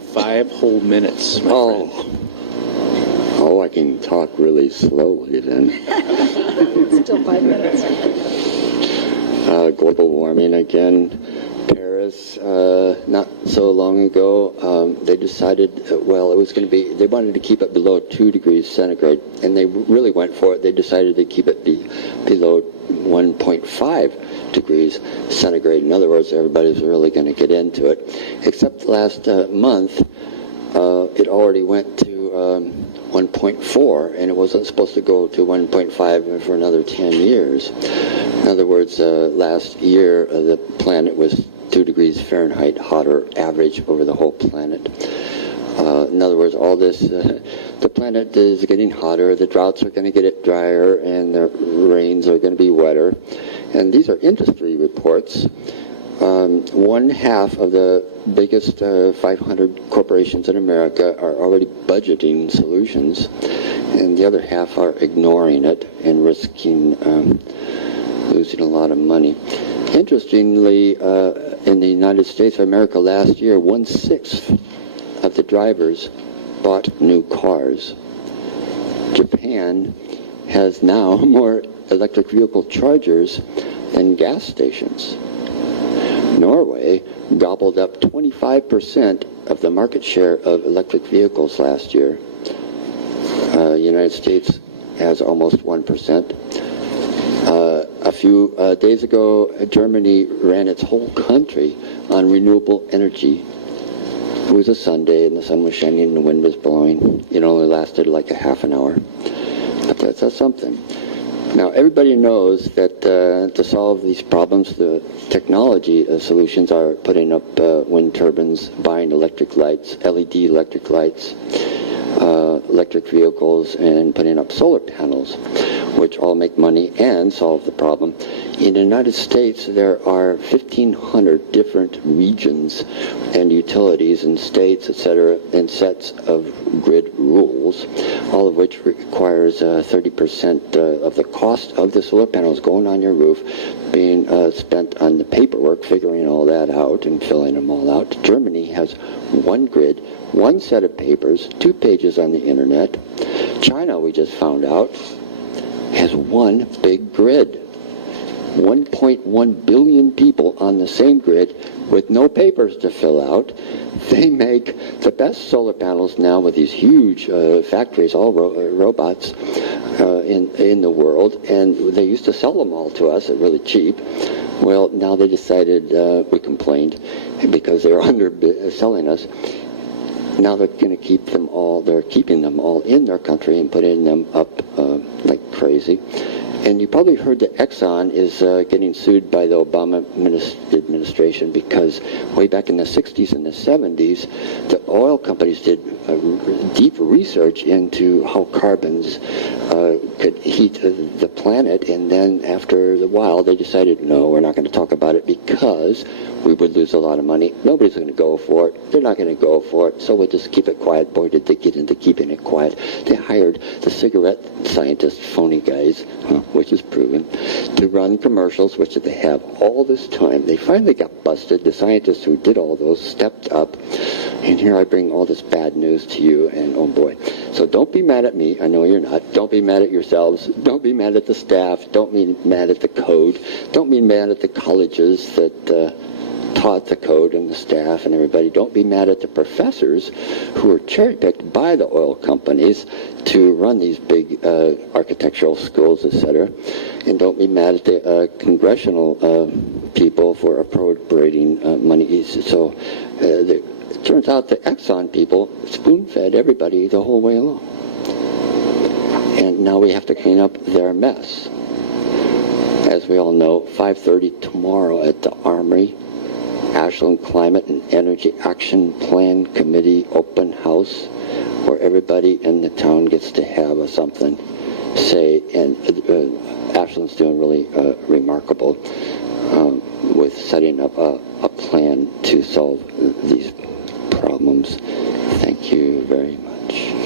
5 whole minutes, my Oh. friend. Oh, I can talk really slowly then. Still 5 minutes. Global warming again. Paris, not so long ago, they decided, well, it was going to be, they wanted to keep it below 2 degrees centigrade, and they really went for it. They decided to keep it below 1.5 degrees centigrade. In other words, everybody's really going to get into it. Except last month, it already went to 1.4, and it wasn't supposed to go to 1.5 for another 10 years. In other words, last year, the planet was 2 degrees Fahrenheit hotter average over the whole planet. In other words, all this, the planet is getting hotter, the droughts are going to get it drier, and the rains are going to be wetter. And these are industry reports. 1/2 of the biggest 500 corporations in America are already budgeting solutions, and the other half are ignoring it and risking losing a lot of money. Interestingly, in the United States of America last year, 1/6 of the drivers bought new cars. Japan has now more electric vehicle chargers than gas stations. Norway gobbled up 25% of the market share of electric vehicles last year. United States has almost 1%. A few days ago, Germany ran its whole country on renewable energy. It was a Sunday, and the sun was shining and the wind was blowing. It only lasted like a half an hour. But that's something. Now, everybody knows that to solve these problems, the technology solutions are putting up wind turbines, buying electric lights, LED electric lights, electric vehicles, and putting up solar panels, which all make money and solve the problem. In the United States, there are 1,500 different regions and utilities and states, etc., and sets of grid rules, all of which requires 30% of the cost of the solar panels going on your roof being spent on the paperwork, figuring all that out and filling them all out. Germany has one grid, one set of papers, 2 pages on the internet. China, we just found out, has one big grid. 1.1 billion people on the same grid with no papers to fill out. They make the best solar panels now with these huge factories, all robots in the world, and they used to sell them all to us at really cheap. Well, now they decided, we complained, because they're underselling us. Now they're going to keep them all, they're keeping them all in their country and putting them up like crazy. And you probably heard that Exxon is getting sued by the Obama administration because way back in the 60s and the 70s, the oil companies did deep research into how carbons could heat the planet, and then after a while they decided, no, we're not going to talk about it because we would lose a lot of money. Nobody's going to go for it. They're not going to go for it, so we'll just keep it quiet. Boy, did they get into keeping it quiet. They hired the cigarette scientists, phony guys, which is proven, to run commercials, which they have all this time. They finally got busted. The scientists who did all those stepped up, and here I bring all this bad news to you, and oh boy. So don't be mad at me. I know you're not. Don't be mad at yourselves. Don't be mad at the staff. Don't be mad at the code. Don't be mad at the colleges that taught the code and the staff and everybody. Don't be mad at the professors who are cherry-picked by the oil companies to run these big architectural schools, etc. And don't be mad at the congressional people for appropriating money. So it turns out the Exxon people spoon-fed everybody the whole way along. And now we have to clean up their mess. As we all know, 5:30 tomorrow at the Armory, Ashland Climate and Energy Action Plan Committee open house, where everybody in the town gets to have something say, and Ashland's doing really remarkable with setting up a plan to solve these problems. Thank you very much.